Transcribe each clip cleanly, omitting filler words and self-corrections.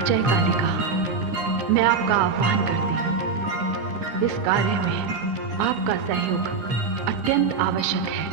जय कालिका, मैं आपका आह्वान करती हूँ। इस कार्य में आपका सहयोग अत्यंत आवश्यक है।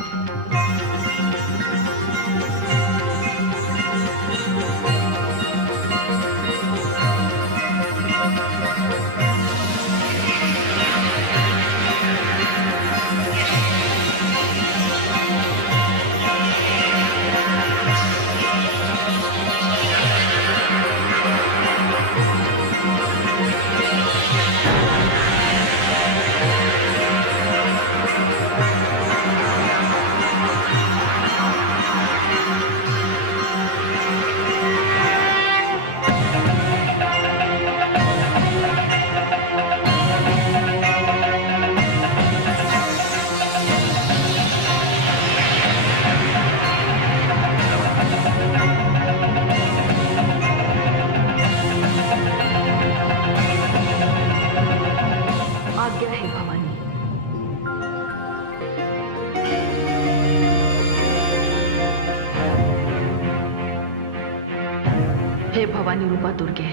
भवानी रूपा दुर्गे,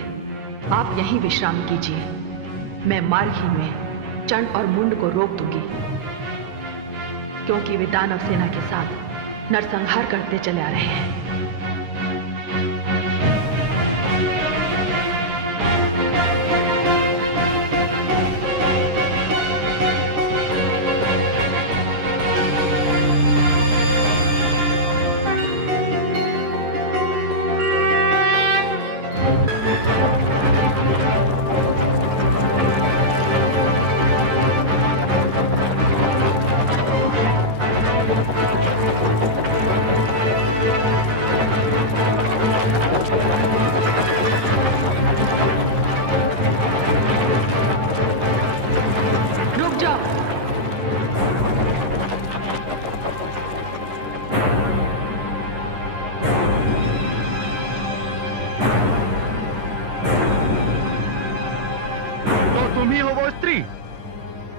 आप यहीं विश्राम कीजिए। मैं मार्ग ही में चंड और मुंड को रोक दूंगी, क्योंकि वे दानव सेना के साथ नरसंहार करते चले आ रहे हैं।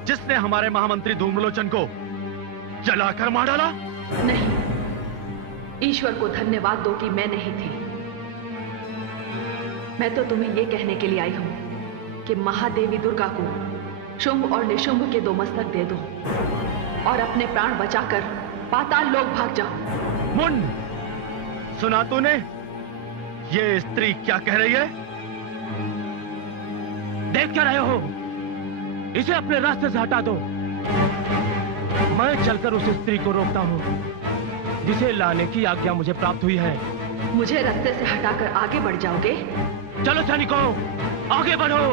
जिसने हमारे महामंत्री धूम्रलोचन को जलाकर मार डाला? नहीं, ईश्वर को धन्यवाद दो कि मैं नहीं थी। मैं तो तुम्हें यह कहने के लिए आई हूं कि महादेवी दुर्गा को शुंभ और निशुंभ के 2 मस्तक दे दो और अपने प्राण बचाकर पाताल लोक भाग जाओ। मुंड, सुना तूने? ये स्त्री क्या कह रही है? देख क्या रहे हो? इसे अपने रास्ते से हटा दो। मैं चलकर उस स्त्री को रोकता हूँ जिसे लाने की आज्ञा मुझे प्राप्त हुई है। मुझे रास्ते से हटाकर आगे बढ़ जाओगे? चलो सैनिकों, आगे बढ़ो।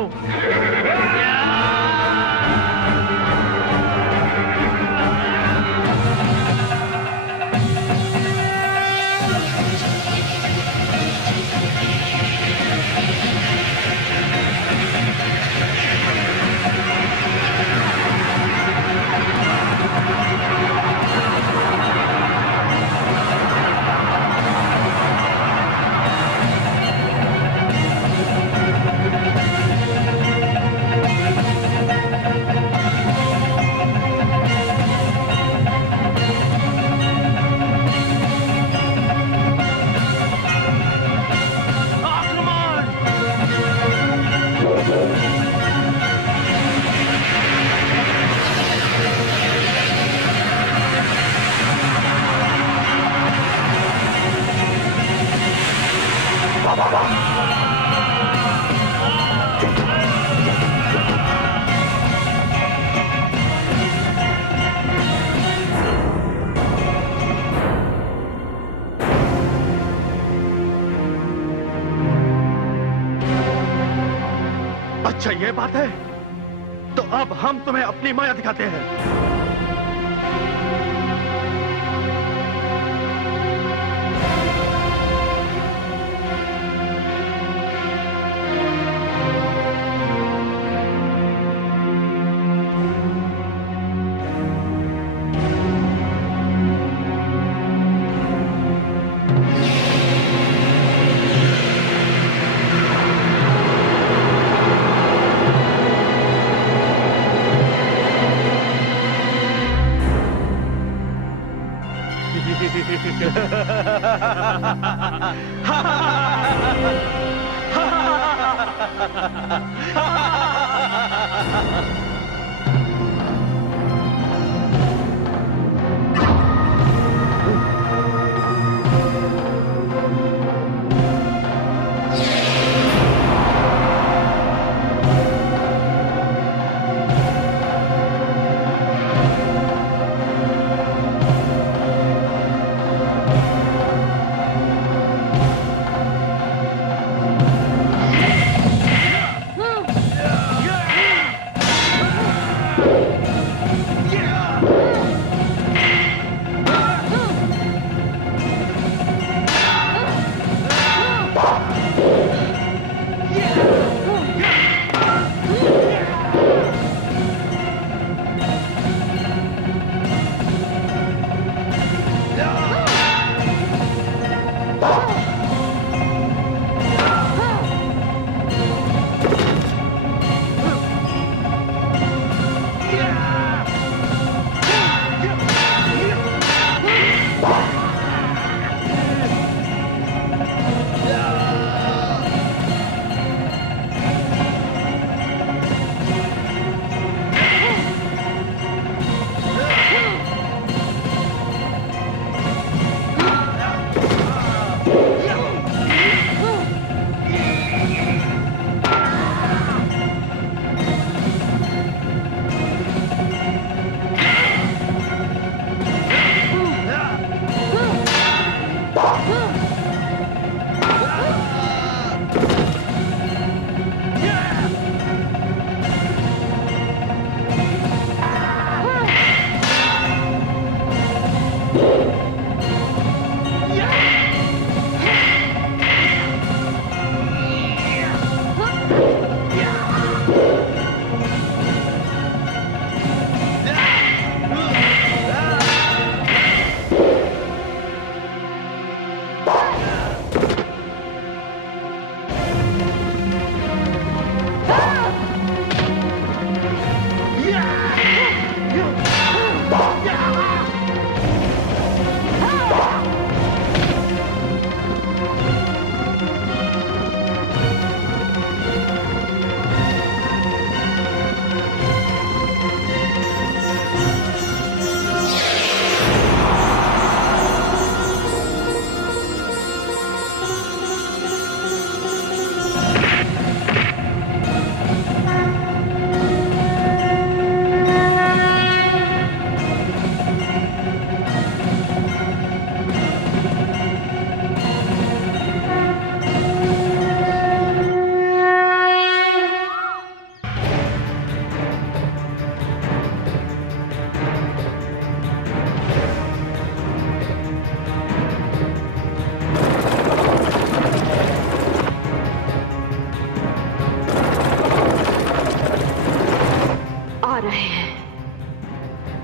अच्छा ये बात है, तो अब हम तुम्हें अपनी माया दिखाते हैं।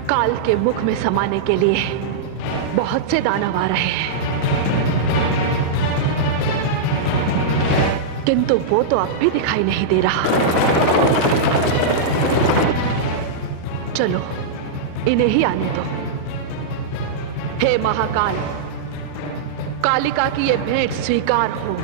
काल के मुख में समाने के लिए बहुत से दानव आ रहे हैं, किंतु वो तो अब भी दिखाई नहीं दे रहा। चलो इन्हें ही आने दो। हे महाकाल, कालिका की ये भेंट स्वीकार हो।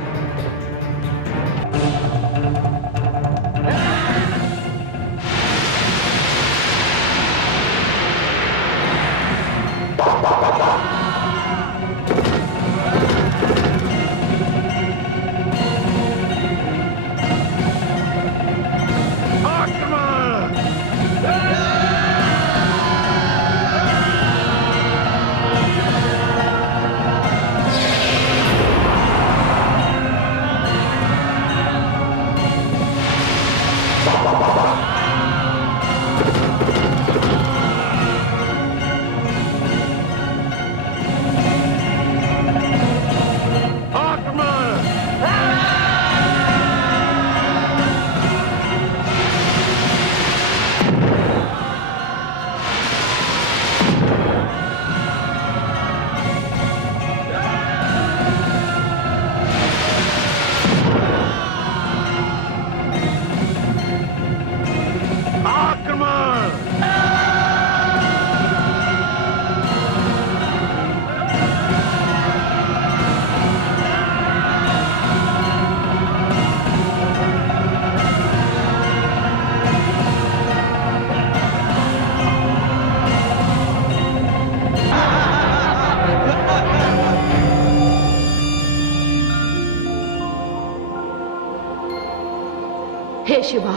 शिवा,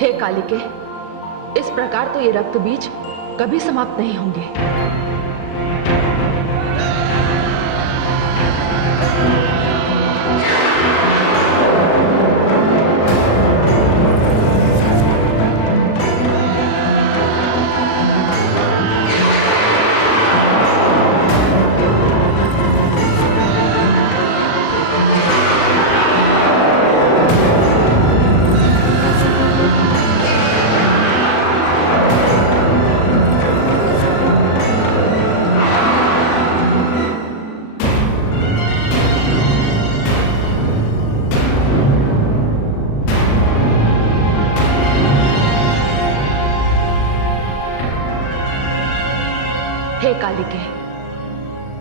हे कालिके, इस प्रकार तो ये रक्त बीज कभी समाप्त नहीं होंगे। हे कालिके,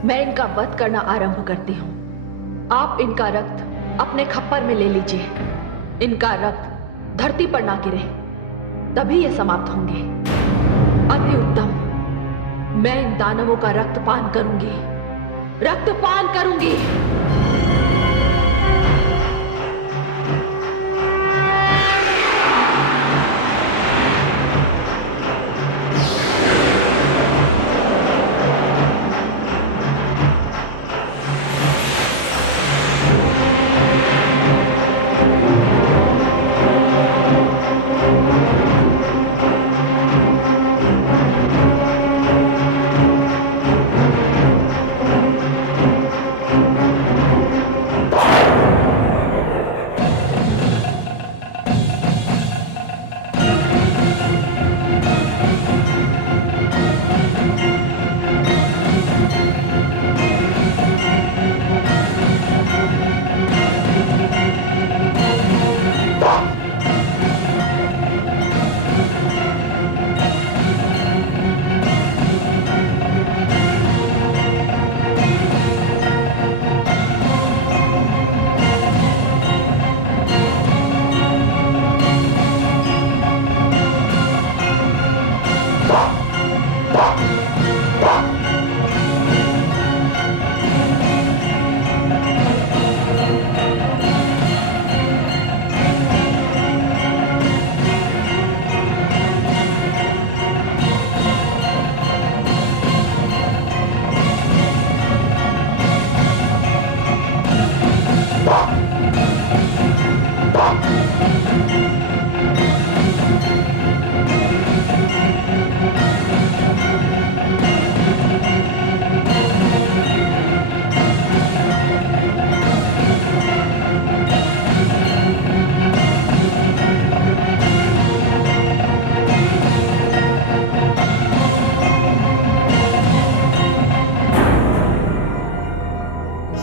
मैं इनका वध करना आरंभ करती हूं। आप इनका रक्त अपने खप्पर में ले लीजिए। इनका रक्त धरती पर ना गिरे, तभी ये समाप्त होंगे। अति उत्तम। मैं इन दानवों का रक्तपान करूंगी, रक्तपान करूंगी।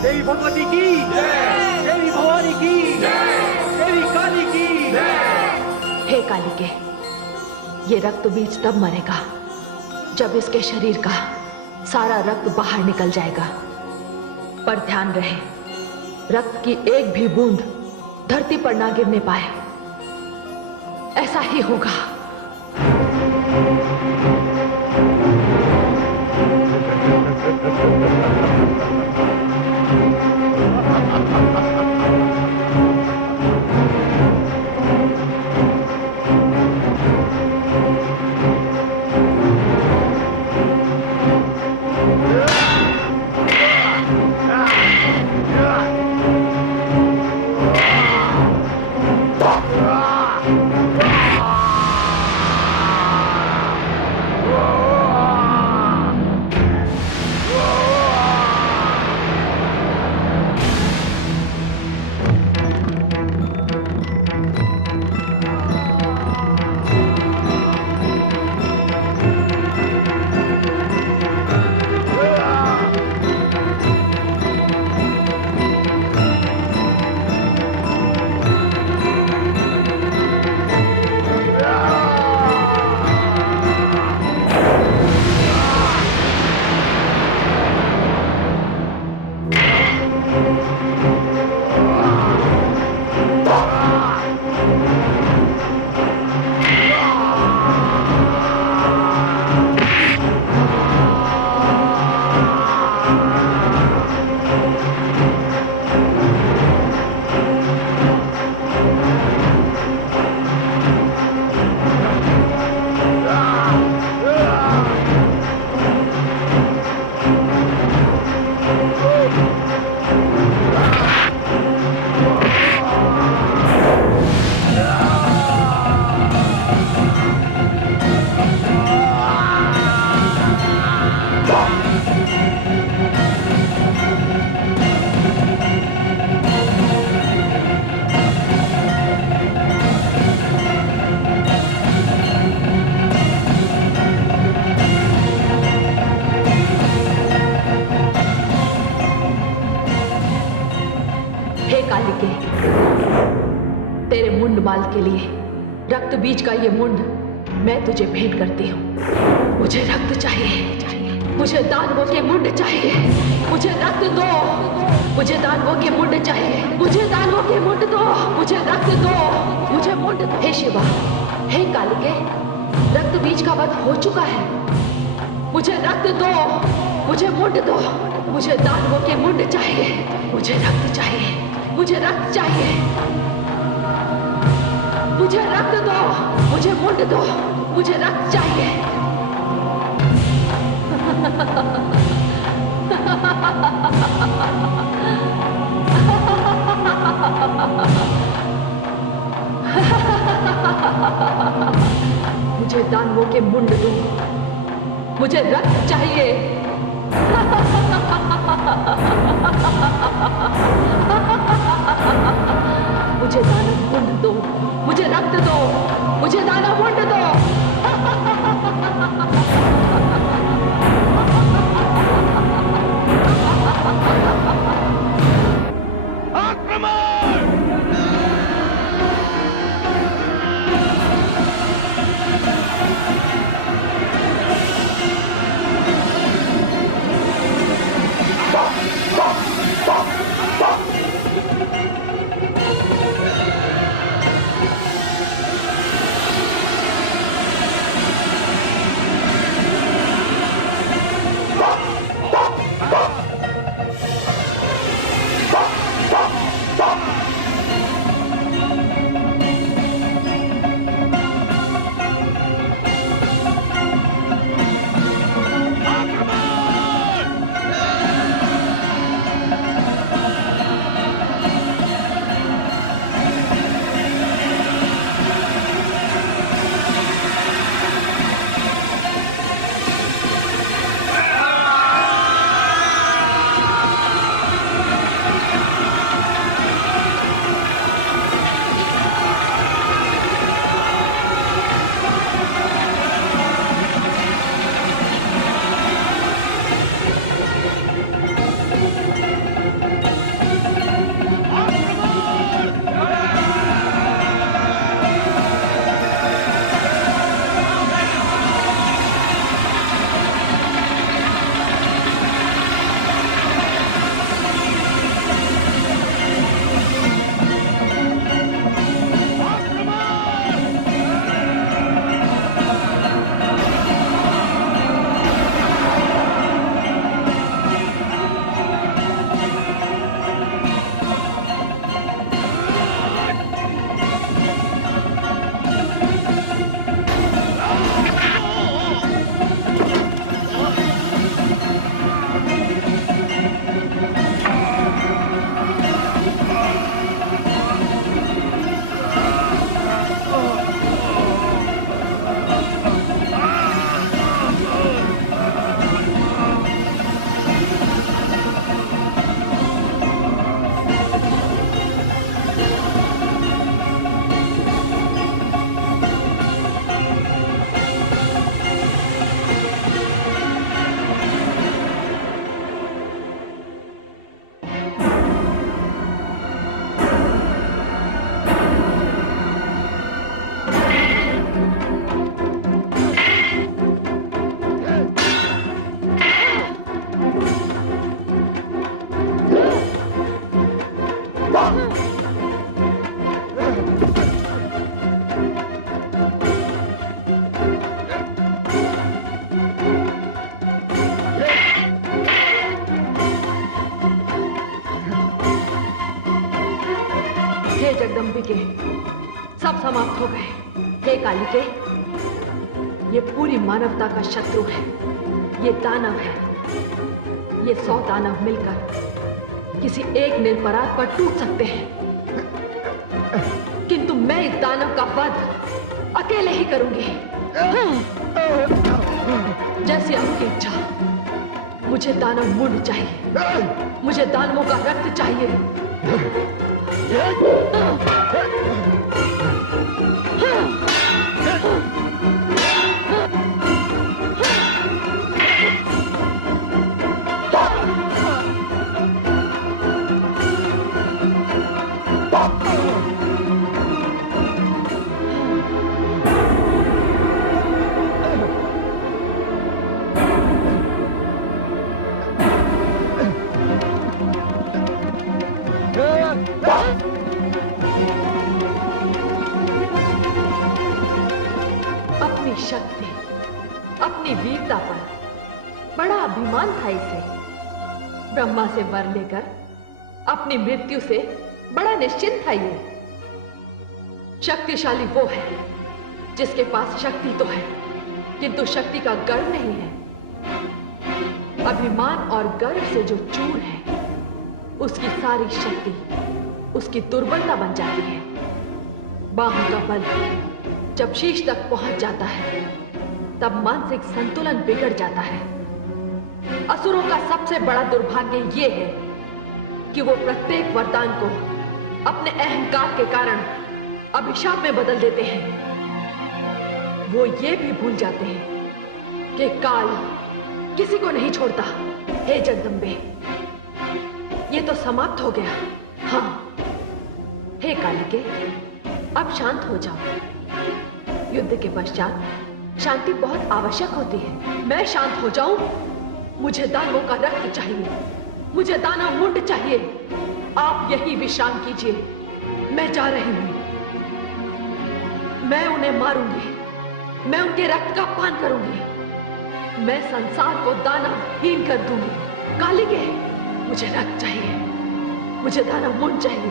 देवी भगवती की जय, देवी भवानी की जय, देवी काली की जय। हे कालिके, ये रक्त बीज तब मरेगा जब इसके शरीर का सारा रक्त बाहर निकल जाएगा। पर ध्यान रहे, रक्त की एक भी बूंद धरती पर ना गिरने पाए। ऐसा ही होगा। मुंडमाल के लिए रक्त बीज का ये मुंड मैं तुझे भेंट करती हूँ। मुझे रक्त चाहिए, मुझे दानवों के मुंड चाहिए, मुझे रक्त दो, मुझे दानवों के मुंड चाहिए, मुझे दानवों के मुंड दो, मुझे रक्त दो, मुझे मुंड। हे शिवा, हे कालिके, रक्त बीज का वध हो चुका है। मुझे रक्त दो, मुझे मुंड दो, मुझे दानवों के मुंड चाहिए, मुझे रक्त चाहिए, मुझे रक्त चाहिए, मुझे रक्त दो, मुझे मुंड दो, मुझे रक्त चाहिए। मुझे दानवों के मुंड दो, मुझे रक्त चाहिए। मुझे दानव मुंड दो, मुझे रक्त दो, मुझे दानव मुंड दो। हे जगदम्बिके, सब समाप्त हो गए। हे कालिके, ये पूरी मानवता का शत्रु है, ये दानव है। ये 100 दानव मिलकर किसी एक निरपराध पर टूट सकते हैं, किंतु मैं इस दानव का वध अकेले ही करूंगी। जैसी आपकी इच्छा। मुझे दानव मुंड चाहिए, मुझे दानवों का रक्त चाहिए। बड़ा अभिमान था इसे। ब्रह्मा से वर लेकर अपनी मृत्यु से बड़ा निश्चिंत था ये। शक्तिशाली वो है जिसके पास शक्ति तो है, किंतु शक्ति का गर्व नहीं है। अभिमान और गर्व से जो चूर है, उसकी सारी शक्ति उसकी दुर्बलता बन जाती है। बाहों का बल जब शीश तक पहुंच जाता है, तब मानसिक संतुलन बिगड़ जाता है। असुरों का सबसे बड़ा दुर्भाग्य यह है कि वो प्रत्येक वरदान को अपने अहंकार के कारण अभिशाप में बदल देते हैं। वो ये भी भूल जाते हैं कि काल किसी को नहीं छोड़ता। हे जगदम्बे, ये तो समाप्त हो गया। हाँ, हे कालिके, अब शांत हो जाओ। युद्ध के पश्चात शांति बहुत आवश्यक होती है। मैं शांत हो जाऊं? मुझे दानवों का रक्त चाहिए, मुझे दानव मुंड चाहिए। आप यही विश्राम कीजिए, मैं जा रही हूं। मैं उन्हें मारूंगी, मैं उनके रक्त का पान करूंगी, मैं संसार को दानवहीन कर दूंगी। कालिके, मुझे रक्त चाहिए, मुझे दानव मुंड चाहिए।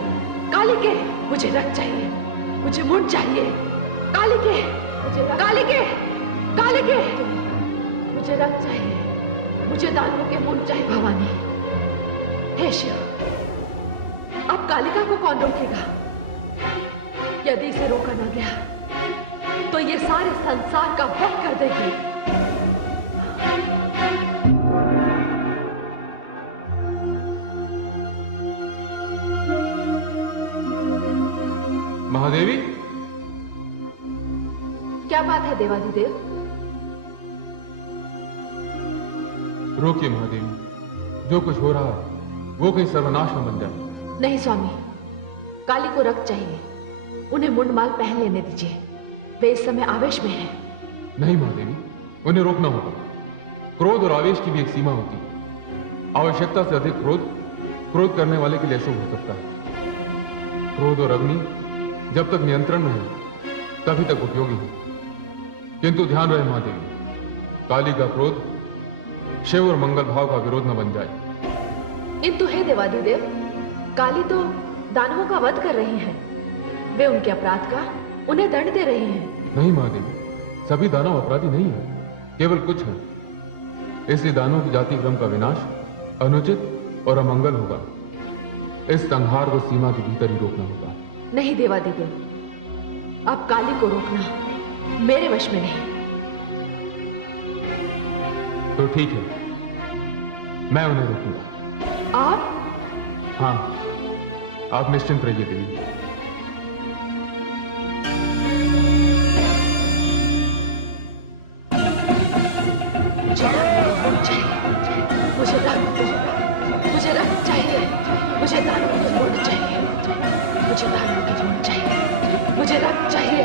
कालिके, मुझे रक्त चाहिए, मुझे मुंड चाहिए। कालिके, कालिके, कालिके, मुझे रक्त चाहिए, मुझे दानवों के मुंड चाहिए। भवानी, हे शिव, अब कालिका को कौन रोकेगा? यदि इसे रोका ना गया तो ये सारे संसार का वध कर देगी। महादेवी, क्या बात है देवाधिदेव? रोकिए महादेवी, जो कुछ हो रहा है वो कहीं सर्वनाश न बन जाए। नहीं स्वामी, काली को रक्त चाहिए, उन्हें मुंडमाल पहन लेने दीजिए। वे इस समय आवेश में हैं। नहीं महादेवी, उन्हें रोकना होगा। क्रोध और आवेश की भी एक सीमा होती है। आवश्यकता से अधिक क्रोध करने वाले के लिए अशुभ हो सकता है। क्रोध और अग्नि जब तक नियंत्रण में है तभी तक उपयोगी है। किंतु ध्यान रहे महादेवी, काली का क्रोध शिव और मंगल भाव का विरोध न बन जाए। किंतु हे देवाधिदेव, काली तो दानवों का वध कर रही हैं। वे उनके अपराध का उन्हें दंड दे रही हैं। नहीं महादेवी, सभी दानव अपराधी नहीं है, केवल कुछ हैं। इसलिए दानवों की जाति क्रम का विनाश अनुचित और अमंगल होगा। इस संहार को सीमा के भीतर ही रोकना होगा। नहीं देवाधिदेव, अब काली को रोकना मेरे वश में नहीं। तो ठीक है, मैं उन्हें रोकूंगा। आप? हाँ, आप निश्चिंत रहिए देवी। मुझे रक्त दो, मुझे रक्त चाहिए, मुझे दानवों के मुंड चाहिए, मुझे दानवों के मुंड चाहिए, मुझे रक्त चाहिए,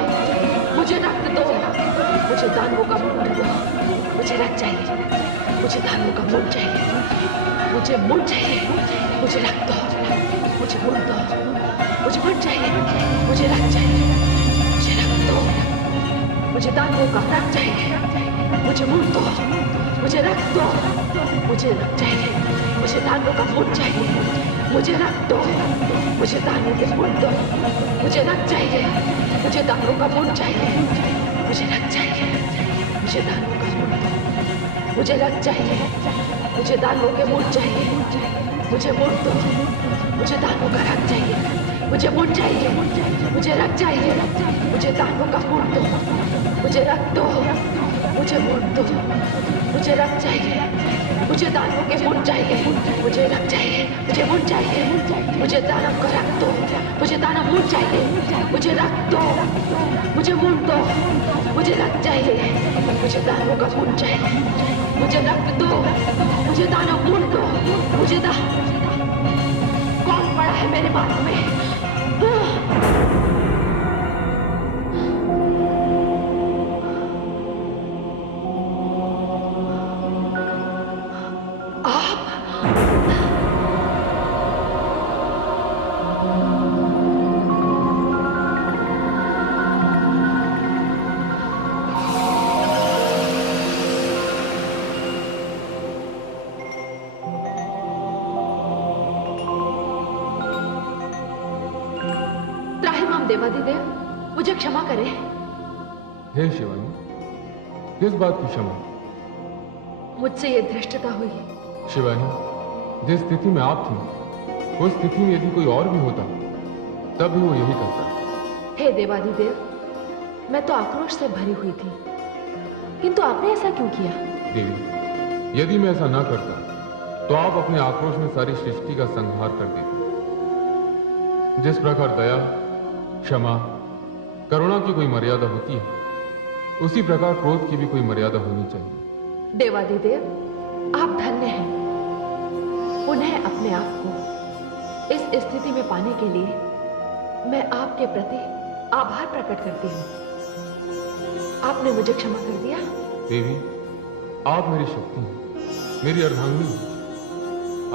मुझे रक्त दो, मुझे दानवों का मुंड दो, मुझे रक्त चाहिए, मुझे दानवों का मुंड चाहिए, मुझे मुंड चाहिए, मुझे रक्त दो, मुझे मुंड दो, मुझे मुंड चाहिए, मुझे रक्त चाहिए, मुझे रक्त दो, मुझे दानवों का रक्त चाहिए, मुझे मुंड दो, मुझे रक्त दो, मुझे रक्त चाहिए, मुझे दानवों का मुंड चाहिए, मुझे रक्त दो, मुझे दानवों के मुंड दो, मुझे रक्त चाहिए, मुझे दानवों का मुंड चाहिए, मुझे रक्त चाहिए, मुझे दानवों का मुंड दो, मुझे रक्त चाहिए, मुझे दानवों के मुंड चाहिए, मुझे मुंड दो, मुझे दानवों का रक्त चाहिए, मुझे मुंड चाहिए, मुझे रक्त चाहिए, मुझे दानवों का मुंड दो, मुझे रक्त दो, मुझे मुंड दो, मुझे रक्त चाहिए, मुझे दानवों के मुंड चाहिए, मुझे रक्त चाहिए, मुझे मुंड चाहिए, मुझे दानव का रक्त दो, मुझे दानव मुंड चाहिए, मुझे रक्त दो, मुझे मुंड दो, मुझे रक्त चाहिए, मुझे दानवों का मुंड चाहिए, मुझे रक्त दो, मुझे दानव मुंड दो, मुझे कौन पड़ा है मेरे मार्ग में? देवादिदेव, मुझे क्षमा करें। हे शिवानी, किस बात की क्षमा? मुझसे ये धृष्टता हुई। शिवानी, जिस स्थिति में आप थी, उस स्थिति में यदि कोई और भी होता तब भी वो यही करता। हे देवादिदेव, मैं तो आक्रोश से भरी हुई थी, किंतु आपने ऐसा क्यों किया? देवी, यदि मैं ऐसा ना करता तो आप अपने आक्रोश में सारी सृष्टि का संहार कर देते। जिस प्रकार दया, क्षमा, करुणा की कोई मर्यादा होती है, उसी प्रकार क्रोध की भी कोई मर्यादा होनी चाहिए। देवादिदेव, आप धन्य हैं। पुनः अपने आप को इस स्थिति में पाने के लिए मैं आपके प्रति आभार प्रकट करती हूँ। आपने मुझे क्षमा कर दिया। देवी, आप मेरी शक्ति हैं, मेरी अर्धांगिनी हैं।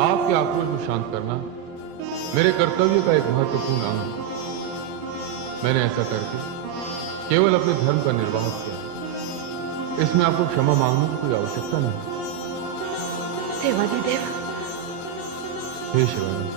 आपके आक्रोश को शांत करना मेरे कर्तव्य का एक महत्वपूर्ण अंग है। मैंने ऐसा करके केवल अपने धर्म का निर्वाह किया। इसमें आपको क्षमा मांगने की कोई आवश्यकता नहीं। देवादिदेव। हे शिवानी,